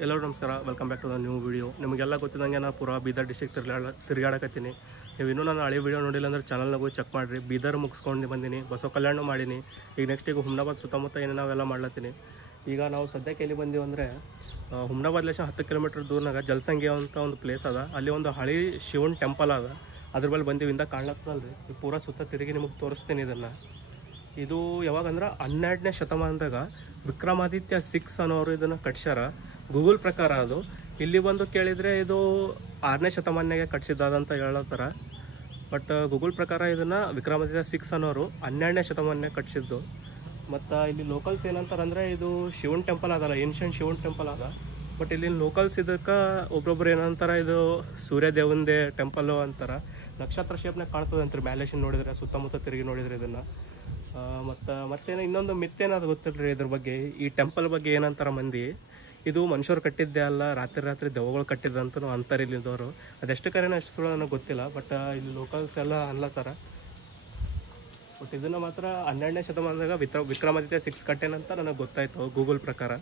ಎಲ್ಲರೂ ನಮಸ್ಕಾರ, welcome back to the new video. ನಿಮಗೆಲ್ಲ ಗೊತ್ತಿದ್ದಂಗೆ ನಾನು ಪೂರಾ ಬೀದರ್ ಡಿಸ್ಟ್ರಿಕ್ಟ್ ತಿರುಗಾಡಕತ್ತೀನಿ. ನೀವು ಇನ್ನೂ ನಾನು ಹಳೆ ವಿಡಿಯೋ ನೋಡಿಲ್ಲ ಅಂದ್ರೆ ಚಾನಲ್ನಾಗೂ ಚೆಕ್ ಮಾಡಿರಿ. ಬೀದರ್ ಮುಗಿಸ್ಕೊಂಡು ಬಂದೀನಿ, ಬಸವ ಕಲ್ಯಾಣ ಮಾಡೀನಿ. ಈಗ ನೆಕ್ಸ್ಟ್ ಈಗ ಹುಮ್ನಾಬಾದ್ ಸುತ್ತಮುತ್ತ ಏನೇ ನಾವೆಲ್ಲ ಮಾಡ್ಲತ್ತೀನಿ. ಈಗ ನಾವು ಸದ್ಯಕ್ಕೆ ಎಲ್ಲಿ ಬಂದೀವಿ ಅಂದರೆ ಹುಮ್ನಾಬಾದ್ ಲೇಶ 10 ಕಿಲೋಮೀಟರ್ ದೂರನಾಗ ಜಲಸಂಗಿ ಅಂತ ಒಂದು ಪ್ಲೇಸ್ ಅದ. ಅಲ್ಲಿ ಒಂದು ಹಳಿ ಶಿವನ್ ಟೆಂಪಲ್ ಅದ. ಅದ್ರ ಮೇಲೆ ಬಂದೀವಿಂದ ಕಾಣ್ಲತ್ತದಲ್ರಿ. ಈ ಪೂರಾ ಸುತ್ತ ತಿರುಗಿ ನಿಮಗೆ ತೋರಿಸ್ತೀನಿ ಇದನ್ನು. ಇದು ಯಾವಾಗಂದ್ರೆ 12ನೇ ಶತಮಾನದಾಗ ವಿಕ್ರಮಾದಿತ್ಯ 6 ಅನ್ನೋರು ಇದನ್ನು ಕಟ್ಸ್ಯಾರ. ಗೂಗಲ್ ಪ್ರಕಾರ ಅದು ಇಲ್ಲಿ ಬಂದು ಕೇಳಿದರೆ ಇದು 6ನೇ ಶತಮಾನನಾಗೆ ಕಟ್ಸಿದ್ದಾದಂತ ಹೇಳತ್ತಾರ. ಬಟ್ ಗೂಗಲ್ ಪ್ರಕಾರ ಇದನ್ನು ವಿಕ್ರಮಾದಿತ್ಯ 6 ಅನ್ನೋರು 12ನೇ ಶತಮಾನನಾಗೆ ಕಟ್ಸಿದ್ದು. ಮತ್ತು ಇಲ್ಲಿ ಲೋಕಲ್ಸ್ ಏನಂತಾರಂದರೆ ಇದು ಶಿವನ್ ಟೆಂಪಲ್ ಅದಲ್ಲ, ಏನ್ಷಿಯಂಟ್ ಶಿವನ್ ಟೆಂಪಲ್ ಅದ. ಬಟ್ ಇಲ್ಲಿ ಲೋಕಲ್ಸ್ ಇದಕ್ಕೆ ಒಬ್ಬೊಬ್ರು ಏನಂತಾರೆ ಇದು ಸೂರ್ಯ ದೇವಂದೇ ಟೆಂಪಲ್ಲು ಅಂತಾರೆ. ನಕ್ಷತ್ರ ಶೇಪ್ನಾಗ ಕಾಣ್ತದೆ ಅಂತಾರೆ ಮ್ಯಾಲೇಶನ್ ನೋಡಿದರೆ, ಸುತ್ತಮುತ್ತ ತಿರುಗಿ ನೋಡಿದರೆ ಇದನ್ನು. ಮತ್ತು ಮತ್ತೇನೋ ಇನ್ನೊಂದು ಮಿತ್ತೇನಾದ್ರು ಗೊತ್ತಿಲ್ರಿ ಇದ್ರ ಬಗ್ಗೆ. ಈ ಟೆಂಪಲ್ ಬಗ್ಗೆ ಏನಂತಾರ ಮಂದಿ, ಇದು ಮನುಷ್ಯರು ಕಟ್ಟಿದ್ದೇ ಅಲ್ಲ, ರಾತ್ರಿ ದೆವ್ವಗಳು ಕಟ್ಟಿದ್ದಂತೂ ಅಂತಾರೆ ಇಲ್ಲಿದ್ದವರು. ಅದೆಷ್ಟು ಕರೆನ ಅಷ್ಟು ಸುಳ್ಳು ನನಗೆ ಗೊತ್ತಿಲ್ಲ. ಬಟ್ ಇಲ್ಲಿ ಲೋಕಲ್ಸ್ ಎಲ್ಲ ಅನ್ಲತ್ತಾರ. ಬಟ್ ಇದನ್ನು ಮಾತ್ರ 12ನೇ ಶತಮಾನದಾಗ ವಿಕ್ರಮಾದಿತ್ಯ 6 ಕಟ್ಟೆನಂತ ನನಗೆ ಗೊತ್ತಾಯ್ತು ಗೂಗಲ್ ಪ್ರಕಾರ.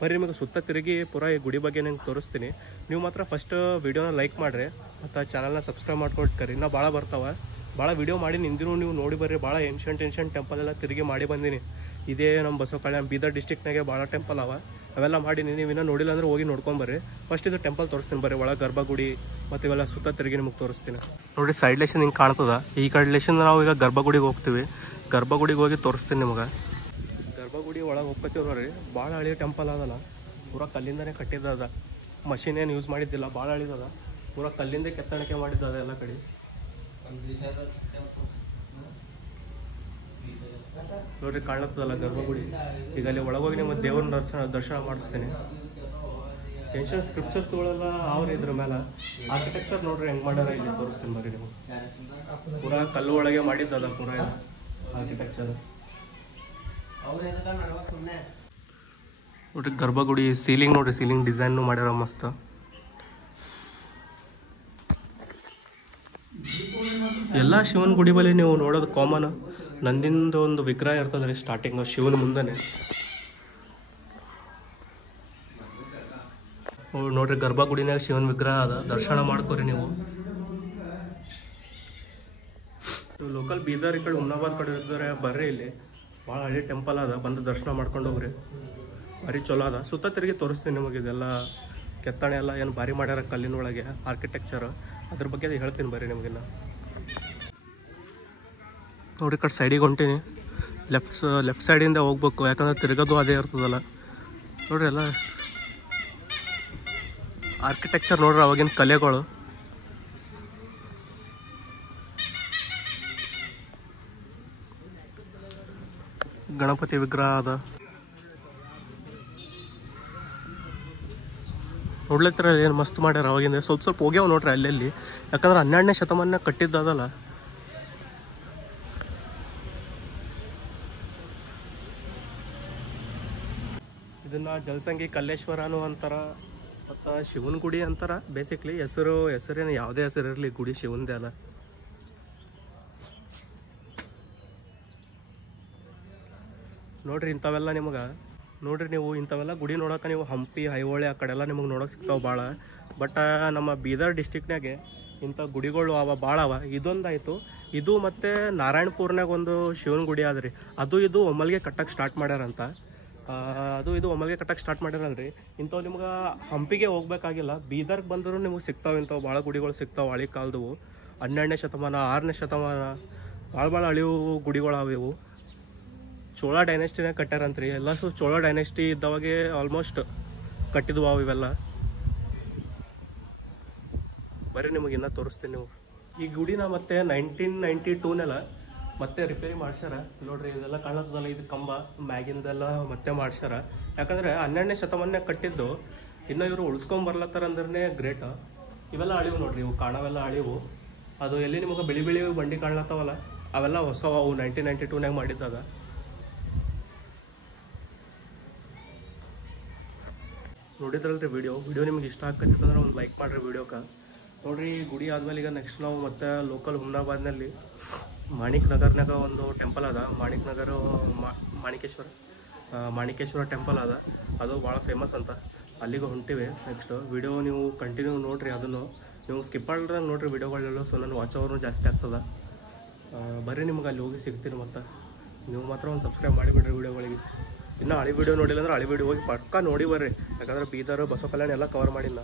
ಬರೀ ನಿಮಗೆ ಸುತ್ತ ತಿರುಗಿ ಪೂರಾ ಈ ಗುಡಿ ಬಗ್ಗೆ ನಂಗೆ ತೋರಿಸ್ತೀನಿ. ನೀವು ಮಾತ್ರ ಫಸ್ಟ್ ವಿಡಿಯೋನ ಲೈಕ್ ಮಾಡಿರಿ ಮತ್ತು ಚಾನಲ್ನ ಸಬ್ಸ್ಕ್ರೈಬ್ ಮಾಡ್ಕೊಟ್ಕರಿ. ಇನ್ನೂ ಭಾಳ ಬರ್ತಾವೆ, ಭಾಳ ವಿಡಿಯೋ ಮಾಡಿ ನಿಂದಿರು ನೀವು ನೋಡಿ ಬರ್ರಿ. ಭಾಳ ಏನ್ಷಂಟ್ ಟೆಂಪಲ್ ಎಲ್ಲ ತಿರುಗಿ ಮಾಡಿ ಬಂದೀನಿ. ಇದೇ ನಮ್ಮ ಬಸವ ಕಲ್ಯಾಣ ಬೀದರ್ ಡಿಸ್ಟ್ರಿಕ್ನಾಗೆ ಭಾಳ ಟೆಂಪಲ್ ಅವ. ಅವೆಲ್ಲ ಮಾಡೀನಿ. ನೀವು ಇನ್ನೂ ನೋಡಿಲ್ಲ ಅಂದ್ರೆ ಹೋಗಿ ನೋಡ್ಕೊಂಬರ್ರಿ. ಫಸ್ಟ್ ಇದು ಟೆಂಪಲ್ ತೋರಿಸ್ತೀನಿ ಬರ್ರಿ. ಒಳಗೆ ಗರ್ಭಗುಡಿ ಮತ್ತು ಇವೆಲ್ಲ ಸುತ್ತ ತಿರುಗಿ ನಿಮಗೆ ತೋರಿಸ್ತೀನಿ. ನೋಡಿ ಸೈಡ್ ಲೇಷನ್ ಹಿಂಗೆ ಕಾಣ್ತದ. ಈ ಕಡೆ ಲೇಷನ್ ನಾವು ಈಗ ಗರ್ಭಗುಡಿಗೆ ಹೋಗ್ತೀವಿ. ಗರ್ಭಗುಡಿಗೆ ಹೋಗಿ ತೋರಿಸ್ತೀನಿ ನಿಮಗೆ. ಗರ್ಭಗುಡಿ ಒಳಗೆ ಹೋಗ್ಕೋತೀವಿ ನೋಡ್ರಿ. ಭಾಳ ಹಳಿ ಟೆಂಪಲ್ ಅದಲ್ಲ, ಪೂರಾ ಕಲ್ಲಿಂದನೇ ಕಟ್ಟಿದ್ದದ. ಮಷಿನ್ ಏನು ಯೂಸ್ ಮಾಡಿದ್ದಿಲ್ಲ, ಭಾಳ ಹಳಿದದ. ಪೂರಾ ಕಲ್ಲಿಂದೇ ಕೆತ್ತಣಿಕೆ ಮಾಡಿದ್ದದ ಎಲ್ಲ ಕಡೆ. ನೋಡ್ರಿ ಕಾಣ್ಲತ್ತದಲ್ಲ ಗರ್ಭಗುಡಿ. ಈಗ ಅಲ್ಲಿ ಒಳಗೋಗಿ ನಿಮ್ಮ ದೇವ್ರನ್ನ ದರ್ಶನ ಮಾಡಿಸ್ತೇನೆ. ಏನ್ಷಿಯಂಟ್ ಸ್ಕ್ರಿಪ್ಚರ್ಸ್ಗಳೆಲ್ಲ ಅವ್ರಿ ಇದ್ರ ಮೇಲೆ. ಆರ್ಕಿಟೆಕ್ಚರ್ ನೋಡ್ರಿ ಹೆಂಗೆ ಮಾಡ್ಯಾರ ಇಲ್ಲಿ ತೋರಿಸ್ತೀನಿ ಬರ್ರಿ ನೀವು. ಪೂರಾ ಕಲ್ಲು ಒಳಗೆ ಮಾಡಿದ್ದದ ಪೂರಾ ಆರ್ಕಿಟೆಕ್ಚರ್. ನೋಡ್ರಿ ಗರ್ಭಗುಡಿ ಸೀಲಿಂಗ್ ನೋಡ್ರಿ, ಸೀಲಿಂಗ್ ಡಿಸೈನ್ ಮಾಡ್ಯಾರ ಮಸ್ತ್. ಎಲ್ಲ ಶಿವನ ಗುಡಿ ಬಳಿ ನೀವು ನೋಡೋದು ಕಾಮನ್, ನಂದಿಂದ ಒಂದು ವಿಗ್ರಹ ಇರ್ತದೆ ರೀ ಸ್ಟಾರ್ಟಿಂಗ್ ಶಿವನ ಮುಂದೆನೆ. ನೋಡ್ರಿ ಗರ್ಭಗುಡಿನಾಗ ಶಿವನ ವಿಗ್ರಹ ಅದ, ದರ್ಶನ ಮಾಡ್ಕೋರಿ ನೀವು. ಲೋಕಲ್ ಬೀದರ್ ಈ ಕಡೆ ಹುಮ್ನಾಬಾದ್ ಕಡೆ ಇದ್ದಾರೆ ಬರ್ರಿ. ಇಲ್ಲಿ ಭಾಳ ಹಳ್ಳಿ ಟೆಂಪಲ್ ಅದ, ಬಂದು ದರ್ಶನ ಮಾಡ್ಕೊಂಡು ಹೋಗ್ರಿ. ಭಾರಿ ಚಲೋ ಅದ. ಸುತ್ತ ತಿರುಗಿ ತೋರಿಸ್ತೀನಿ ನಿಮಗೆ. ಇದೆಲ್ಲ ಕೆತ್ತನೆ ಎಲ್ಲ ಏನು ಭಾರಿ ಮಾಡ್ಯಾರ ಕಲ್ಲಿನೊಳಗೆ ಆರ್ಕಿಟೆಕ್ಚರ್. ಅದ್ರ ಬಗ್ಗೆ ಹೇಳ್ತೀನಿ ಬರ್ರಿ ನಿಮಗೆಲ್ಲ. ನೋಡಿ ಕಡೆ ಸೈಡಿಗೆ ಹೊಂಟೀನಿ. ಲೆಫ್ಟ್ ಸೈಡಿಂದ ಹೋಗ್ಬೇಕು, ಯಾಕಂದ್ರೆ ತಿರುಗೋದು ಅದೇ ಇರ್ತದಲ್ಲ. ನೋಡ್ರಿ ಎಲ್ಲ ಆರ್ಕಿಟೆಕ್ಚರ್ ನೋಡ್ರಿ, ಅವಾಗಿನ ಕಲೆಗಳು. ಗಣಪತಿ ವಿಗ್ರಹ ಅದ ನೋಡ್ಲತ್ತರ. ಏನು ಮಸ್ತ್ ಮಾಡ್ಯಾರ ಅವಾಗಿಂದ. ಸ್ವಲ್ಪ ಹೋಗ್ಯಾವ ನೋಡ್ರಿ ಅಲ್ಲೆಲ್ಲಿ, ಯಾಕಂದ್ರೆ 12ನೇ ಶತಮಾನ ಕಟ್ಟಿದ್ದದಲ್ಲ. ಇದನ್ನ ಜಲಸಂಗಿ ಕಲ್ಲೇಶ್ವರನು ಅಂತಾರ, ಮತ್ತು ಶಿವನ ಗುಡಿ ಅಂತಾರ. ಬೇಸಿಕ್ಲಿ ಹೆಸರೇನು ಯಾವುದೇ ಹೆಸರು ಇರಲಿ, ಗುಡಿ ಶಿವಂದೇ ಅಲ್ಲ. ನೋಡ್ರಿ ಇಂಥವೆಲ್ಲ ನಿಮಗೆ ನೋಡ್ರಿ ನೀವು ಇಂಥವೆಲ್ಲ ಗುಡಿ ನೋಡೋಕೆ ನೀವು ಹಂಪಿ ಐಹೊಳೆ ಆ ಕಡೆ ಎಲ್ಲ ನಿಮಗೆ ನೋಡೋಕೆ ಸಿಗ್ತಾವೆ ಭಾಳ. ಬಟ್ ನಮ್ಮ ಬೀದರ್ ಡಿಸ್ಟಿಕ್ನಾಗೆ ಇಂಥ ಗುಡಿಗಳು ಅವ ಭಾಳ ಅವ. ಇದೊಂದಾಯಿತು. ಇದು ಮತ್ತು ನಾರಾಯಣಪುರ್ನಾಗ ಒಂದು ಶಿವನ ಗುಡಿ ಆದ್ರಿ. ಇದು ಒಮ್ಮಲ್ಗೆ ಕಟ್ಟಕ್ಕೆ ಸ್ಟಾರ್ಟ್ ಮಾಡ್ಯಾರಂತ. ಇದು ಒಮ್ಮಲ್ಗೆ ಕಟ್ಟಕ್ಕೆ ಸ್ಟಾರ್ಟ್ ಮಾಡ್ಯಾರಲ್ರಿ. ಇಂಥವು ನಿಮ್ಗೆ ಹಂಪಿಗೆ ಹೋಗ್ಬೇಕಾಗಿಲ್ಲ, ಬೀದರ್ಗೆ ಬಂದರೂ ನಿಮಗೆ ಸಿಗ್ತಾವೆ. ಇಂಥವು ಭಾಳ ಗುಡಿಗಳು ಸಿಗ್ತಾವೆ ಹಳಿ ಕಾಲದವು. 12ನೇ ಶತಮಾನ 6ನೇ ಶತಮಾನ ಭಾಳ ಹಳಿವು ಗುಡಿಗಳು ಅವು. ಚೋಳ ಡೈನೆಸ್ಟಿನಾಗ ಕಟ್ಟಾರಂತ್ರಿ. ಎಲ್ಲ ಚೋಳ ಡೈನೆಸ್ಟಿ ಇದ್ದವಾಗೆ ಆಲ್ಮೋಸ್ಟ್ ಕಟ್ಟಿದ್ವು ಅವು ಇವೆಲ್ಲ. ಬರೀ ನಿಮಗೆ ಇನ್ನೂ ತೋರಿಸ್ತೀನಿ ನೀವು. ಈ ಗುಡಿನ ಮತ್ತೆ 1992ನೆಲ್ಲ ಮತ್ತೆ ರಿಪೇರಿ ಮಾಡ್ಸ್ಯಾರ. ನೋಡ್ರಿ ಇದೆಲ್ಲ ಕಾಣತ್ತದಲ್ಲ, ಇದು ಕಂಬ ಮ್ಯಾಗಿಂದೆಲ್ಲ ಮತ್ತೆ ಮಾಡ್ಸ್ಯಾರ. ಯಾಕಂದ್ರೆ 12ನೇ ಶತಮಾನನಾಗ ಕಟ್ಟಿದ್ದು ಇನ್ನು ಇವರು ಉಳಿಸ್ಕೊಂಬರ್ಲತ್ತಾರ ಅಂದ್ರೆ ಗ್ರೇಟ್. ಇವೆಲ್ಲ ಅಳಿವು ನೋಡ್ರಿ, ಇವು ಕಾಣವೆಲ್ಲ ಅಳಿವು. ಅದು ಎಲ್ಲಿ ನಿಮಗೆ ಬಿಳಿ ಬಂಡಿ ಕಾಣ್ಲತ್ತಾವಲ್ಲ, ಅವೆಲ್ಲ ಹೊಸವು. ಅವು 1992ನಾಗ ಮಾಡಿದ್ದಾಗ. ನೋಡಿದ್ರಲ್ರಿ ವಿಡಿಯೋ ನಿಮ್ಗೆ ಇಷ್ಟ ಆಗ್ತಿತ್ತಂದ್ರೆ ಒಂದು ಲೈಕ್ ಮಾಡಿರಿ ವಿಡಿಯೋಕ್ಕೆ. ನೋಡ್ರಿ ಗುಡಿ ಆದ್ಮೇಲೆ ಈಗ ನೆಕ್ಸ್ಟ್ ನಾವು ಮತ್ತೆ ಲೋಕಲ್ ಹುಮ್ನಾಬಾದ್ನಲ್ಲಿ ಮಾಣಿಕ್ ನಗರ್ನಾಗ ಒಂದು ಟೆಂಪಲ್ ಅದ. ಮಾಣಿಕ್ ನಗರ ಮಾಣಿಕೇಶ್ವರ ಟೆಂಪಲ್ ಅದ. ಅದು ಭಾಳ ಫೇಮಸ್ ಅಂತ. ಅಲ್ಲಿಗೆ ಹೊಂಟಿವೆ. ನೆಕ್ಸ್ಟ್ ವಿಡಿಯೋ ನೀವು ಕಂಟಿನ್ಯೂ ನೋಡಿರಿ, ಅದನ್ನು ನೀವು ಸ್ಕಿಪ್ ಮಾಡ್ದಂಗೆ ನೋಡಿರಿ ವಿಡಿಯೋಗಳೆಲ್ಲ. ಸೊ ನನ್ನ ವಾಚ್ ಅವರ್ನು ಜಾಸ್ತಿ ಆಗ್ತದೆ. ಬರ್ರಿ ನಿಮ್ಗೆ ಅಲ್ಲಿ ಹೋಗಿ ಸಿಗ್ತೀನಿ. ಮತ್ತು ನೀವು ಮಾತ್ರ ಒಂದು ಸಬ್ಸ್ಕ್ರೈಬ್ ಮಾಡಿಬಿಡ್ರಿ ವಿಡಿಯೋಗಳಿಗೆ. ಇನ್ನೂ ಹಳೆ ವಿಡಿಯೋ ನೋಡಿಲ್ಲ ಅಂದ್ರೆ ಹಳೆ ವಿಡಿಯೋ ಹೋಗಿ ಪಕ್ಕ ನೋಡಿ ಬರ್ರಿ. ಯಾಕಂದ್ರೆ ಬೀದರ್ ಬಸವ ಕಲ್ಯಾಣ ಎಲ್ಲ ಕವರ್ ಮಾಡಿಲ್ಲ.